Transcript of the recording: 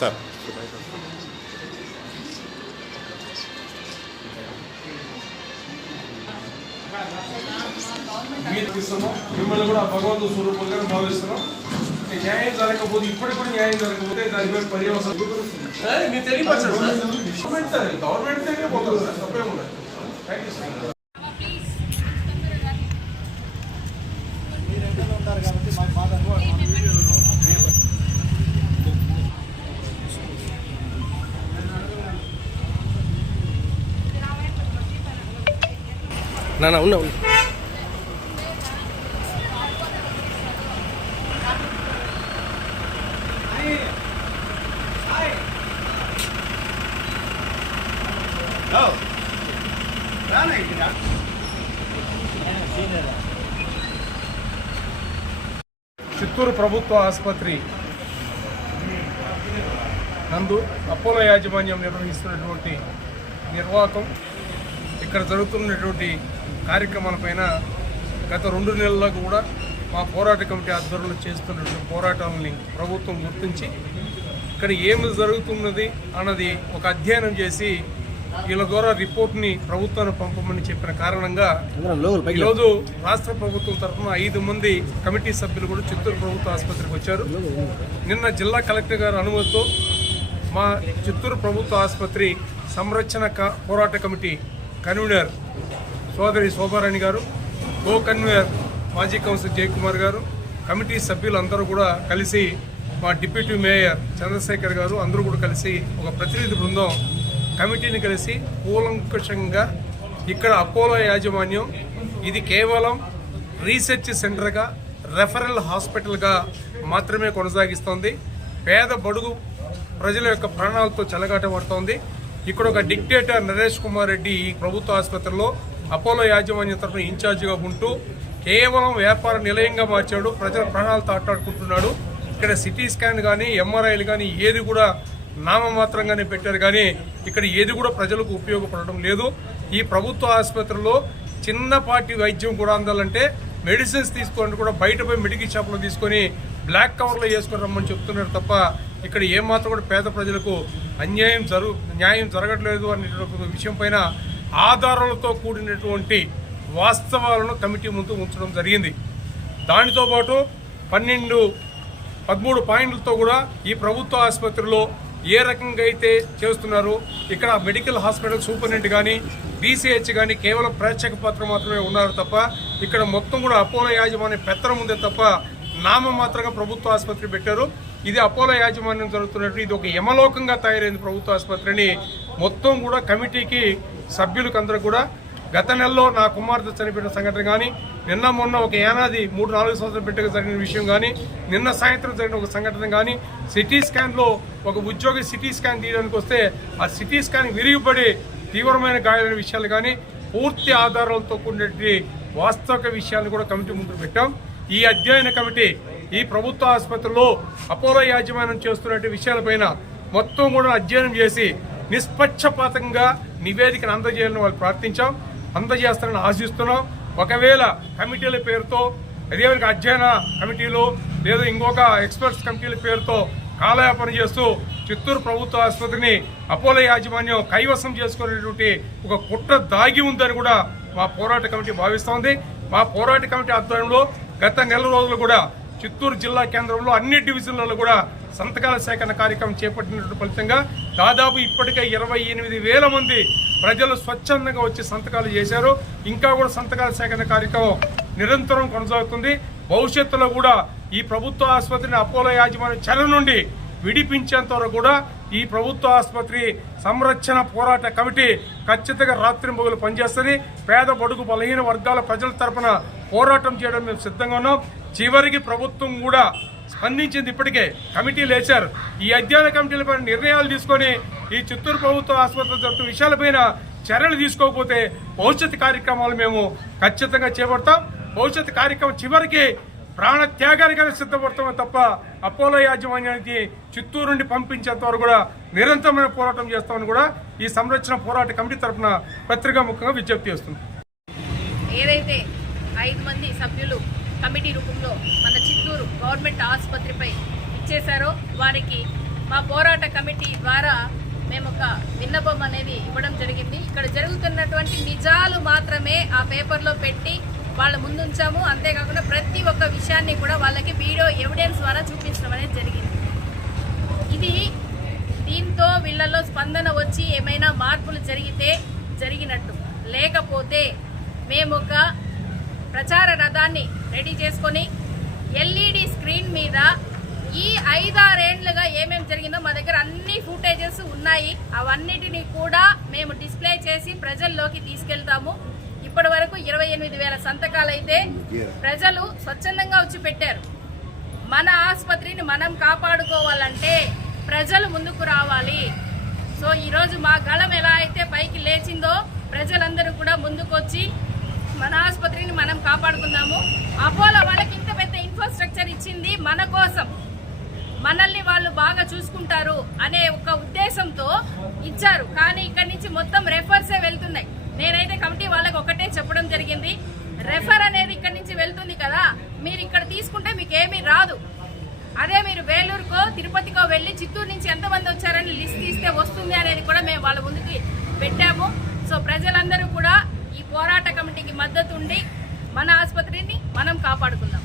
Sir. మీకు ఇస్తున్నాం మిమ్మల్ని కూడా భగవంతు స్వరూపంగా భావిస్తున్నాం. న్యాయం జరగకపోతే ఇప్పటికి కూడా న్యాయం జరగకపోతే దానిపై పర్యవసరం ఏ, మీరు తెలియపరచండి సార్. గవర్నమెంట్ సార్, గవర్నమెంట్ దగ్గరే పోతుంది సార్. తప్పే ఉండదు. థ్యాంక్ యూ సార్ నా ఉన్నా ఉన్నా. చిత్తూరు ప్రభుత్వ ఆసుపత్రి నందు అపోలో యాజమాన్యం నిర్వహిస్తున్నటువంటి నిర్వాహకం. ఇక్కడ జరుగుతున్నటువంటి కార్యక్రమాలపైన గత రెండు నెలల్లో కూడా మా పోరాట కమిటీ ఆధ్వర్యంలో చేస్తున్నటువంటి పోరాటాలని ప్రభుత్వం గుర్తించి ఇక్కడ ఏమి జరుగుతున్నది అన్నది ఒక అధ్యయనం చేసి వీళ్ళ ద్వారా రిపోర్ట్ని ప్రభుత్వానికి పంపమని చెప్పిన కారణంగా ఈరోజు రాష్ట్ర ప్రభుత్వం తరఫున ఐదు మంది కమిటీ సభ్యులు కూడా చిత్తూరు ప్రభుత్వ ఆసుపత్రికి వచ్చారు. నిన్న జిల్లా కలెక్టర్ గారి అనుమతితో మా చిత్తూరు ప్రభుత్వ ఆసుపత్రి సంరక్షణ పోరాట కమిటీ కన్వీనర్ సోదరి శోభారాణి గారు కో కన్వీనర్ మాజీ కౌన్సిలర్ జయకుమార్ గారు కమిటీ సభ్యులందరూ కూడా కలిసి మా డిప్యూటీ మేయర్ చంద్రశేఖర్ గారు అందరూ కూడా కలిసి ఒక ప్రతినిధి బృందం కమిటీని కలిసి కూలంకషంగా ఇక్కడ అపోలో యాజమాన్యం ఇది కేవలం రీసెర్చ్ సెంటర్గా రెఫరల్ హాస్పిటల్గా మాత్రమే కొనసాగిస్తోంది. పేద బడుగు ప్రజల యొక్క ప్రాణాలతో చెలగాటపడుతోంది ఇక్కడ ఒక డిక్టేటర్ నరేష్ కుమార్ రెడ్డి ఈ ప్రభుత్వ ఆసుపత్రిలో అపోలో యాజమాన్యం తరఫున ఇన్ఛార్జిగా ఉంటూ కేవలం వ్యాపార నిలయంగా మార్చాడు ప్రజల ప్రాణాలతో ఆటాడుకుంటున్నాడు. ఇక్కడ సిటీ స్కాన్ కానీ ఎంఆర్ఐలు కానీ ఏది కూడా నామమాత్రంగానే పెట్టారు. కానీ ఇక్కడ ఏది కూడా ప్రజలకు ఉపయోగపడడం లేదు. ఈ ప్రభుత్వ ఆసుపత్రిలో చిన్నపాటి వైద్యం కూడా అందాలంటే మెడిసిన్స్ తీసుకోవాలంటే కూడా బయట పోయి మెడికల్ షాప్లో తీసుకొని బ్లాక్ కవర్లో వేసుకొని రమ్మని చెప్తున్నారు తప్ప ఇక్కడ ఏమాత్రం కూడా పేద ప్రజలకు అన్యాయం జరుగు న్యాయం జరగట్లేదు అనేటువంటి విషయం పైన ఆధారాలతో కూడినటువంటి వాస్తవాలను కమిటీ ముందు ఉంచడం జరిగింది. దానితో పాటు పన్నెండు పదమూడు పాయింట్లతో కూడా ఈ ప్రభుత్వ ఆసుపత్రిలో ఏ రకంగా అయితే చేస్తున్నారు ఇక్కడ మెడికల్ హాస్పిటల్ సూపరింటెండెంట్ కానీ డీసీహెచ్ కానీ కేవలం ప్రేక్షక పాత్ర మాత్రమే ఉన్నారు తప్ప ఇక్కడ మొత్తం కూడా అపోలో యాజమాన్య పెత్తనం ఉందే తప్ప నామమాత్రంగా ప్రభుత్వ ఆసుపత్రి పెట్టారు. ఇది అపోలో యాజమాన్యం జరుగుతున్నట్టు ఇది ఒక యమలోకంగా తయారైంది ప్రభుత్వ ఆసుపత్రిని. మొత్తం కూడా కమిటీకి సభ్యులకు అందరూ కూడా గత నెలలో నా కుమార్తె చనిపోయిన సంఘటన కానీ నిన్న మొన్న ఒక ఏనాది మూడు నాలుగు సంవత్సరాల పెట్టక జరిగిన విషయం కానీ నిన్న సాయంత్రం జరిగిన ఒక సంఘటన కానీ సిటీ స్కాన్లో ఒక ఉద్యోగి సిటీ స్కాన్ తీయడానికి వస్తే ఆ సిటీ స్కాన్ విరిగిపడి తీవ్రమైన గాయాలైన విషయాలు కానీ పూర్తి ఆధారాలతో కూడినటువంటి వాస్తవిక విషయాలను కూడా కమిటీ ముందు పెట్టాం. ఈ అధ్యయన కమిటీ ఈ ప్రభుత్వ ఆసుపత్రిలో అపోలో యాజమాన్యం చేస్తున్నటువంటి విషయాలపైన మొత్తం కూడా అధ్యయనం చేసి నిష్పక్షపాతంగా నివేదికను అందజేయాలని వాళ్ళు ప్రార్థించాం. అందజేస్తారని ఆశిస్తున్నాం. ఒకవేళ కమిటీల పేరుతో అదేవిధంగా అధ్యయన కమిటీలు లేదా ఇంకొక ఎక్స్పర్ట్స్ కమిటీల పేరుతో కాలయాపన చేస్తూ చిత్తూరు ప్రభుత్వ ఆసుపత్రిని అపోలో యాజమాన్యం కైవసం చేసుకునేటువంటి ఒక కుట్ర దాగి ఉందని కూడా మా పోరాట కమిటీ భావిస్తోంది. మా పోరాట కమిటీ ఆధ్వర్యంలో గత నెల రోజులు కూడా చిత్తూరు జిల్లా కేంద్రంలో అన్ని డివిజన్లలో కూడా సంతకాల సేకరణ కార్యక్రమం చేపట్టినటువంటి ఫలితంగా దాదాపు ఇప్పటికే ఇరవై ఎనిమిది వేల మంది ప్రజలు స్వచ్ఛందంగా వచ్చి సంతకాలు చేశారు. ఇంకా కూడా సంతకాల సేకరణ కార్యక్రమం నిరంతరం కొనసాగుతుంది. భవిష్యత్తులో కూడా ఈ ప్రభుత్వ ఆసుపత్రిని అపోలో యాజమాన్య చర్య నుండి విడిపించేంత వరకు కూడా ఈ ప్రభుత్వ ఆసుపత్రి సంరక్షణ పోరాట కమిటీ ఖచ్చితంగా రాత్రి మొగులు పనిచేస్తుంది. పేద బడుగు బలహీన వర్గాల ప్రజల తరపున పోరాటం చేయడం మేము సిద్ధంగా ఉన్నాం. చివరికి ప్రభుత్వం కూడా స్పందించింది ఇప్పటికే. కమిటీలు వేశారు ఈ అధ్యయన కమిటీలపై నిర్ణయాలు తీసుకొని ఈ చిత్తూరు ప్రభుత్వ ఆసుపత్రి జరుగుతున్న విషయాలపైన చర్యలు తీసుకోకపోతే భవిష్యత్ కార్యక్రమాలు మేము ఖచ్చితంగా చేపడతాం. భవిష్యత్ కార్యక్రమం చివరికి ప్రాణ త్యాగానికైనా సిద్ధపడతామే తప్ప అపోలో యాజమాన్యానికి చిత్తూరు నుండి పంపించేంత వరకు కూడా నిరంతరమైన పోరాటం చేస్తామని కూడా ఈ సంరక్షణ పోరాట కమిటీ తరఫున పత్రికా ముఖంగా విజ్ఞప్తి చేస్తుంది. ఏదైతే ఐదు మంది సభ్యులు కమిటీ రూపంలో మన చిత్తూరు గవర్నమెంట్ ఆసుపత్రిపై ఇచ్చేశారో వారికి మా పోరాట కమిటీ ద్వారా మేము ఒక విన్నపం అనేది ఇవ్వడం జరిగింది. ఇక్కడ జరుగుతున్నటువంటి నిజాలు మాత్రమే ఆ పేపర్లో పెట్టి వాళ్ళ ముందు ఉంచాము. అంతేకాకుండా ప్రతి ఒక్క విషయాన్ని కూడా వాళ్ళకి వీడియో ఎవిడెన్స్ ద్వారా చూపించడం అనేది జరిగింది. ఇది దీంతో వీళ్ళలో స్పందన వచ్చి ఏమైనా మార్పులు జరిగితే జరిగినట్టు. లేకపోతే మేము ఒక ప్రచార రథాన్ని రెడీ చేసుకొని ఎల్ఈడి స్క్రీన్ మీద ఈ ఐదారేండ్లుగా ఏమేమి జరిగిందో మా దగ్గర అన్ని ఫుటేజెస్ ఉన్నాయి. అవన్నిటిని కూడా మేము డిస్ప్లే చేసి ప్రజల్లోకి తీసుకెళ్తాము. ఇప్పటి వరకు ఇరవై ఎనిమిది వేల సంతకాలు అయితే ప్రజలు స్వచ్ఛందంగా వచ్చి పెట్టారు. మన ఆసుపత్రిని మనం కాపాడుకోవాలంటే ప్రజలు ముందుకు రావాలి. సో ఈరోజు మా గళం ఎలా అయితే పైకి లేచిందో ప్రజలందరూ కూడా ముందుకొచ్చి మన ఆసుపత్రిని మనం కాపాడుకుందాము. అపోలో వాళ్ళకి ఇంత పెద్ద ఇన్ఫ్రాస్ట్రక్చర్ ఇచ్చింది మన కోసం. మనల్ని వాళ్ళు బాగా చూసుకుంటారు అనే ఒక ఉద్దేశంతో ఇచ్చారు. కానీ ఇక్కడి నుంచి మొత్తం రెఫర్సే వెళ్తున్నాయి నేనైతే కమిటీ వాళ్ళకి ఒకటే చెప్పడం జరిగింది. రెఫర్ అనేది ఇక్కడ నుంచి వెళ్తుంది కదా. మీరు ఇక్కడ తీసుకుంటే మీకు ఏమీ రాదు. అదే మీరు వేలూరుకో తిరుపతికో వెళ్ళి చిత్తూరు నుంచి ఎంతమంది వచ్చారని లిస్ట్ ఇస్తే వస్తుంది అనేది కూడా మేము వాళ్ళ ముందుకి పెట్టాము. సో ప్రజలందరూ కూడా ఈ పోరాట కమిటీకి మద్దతు ఉండి మన ఆసుపత్రిని మనం కాపాడుకుందాం.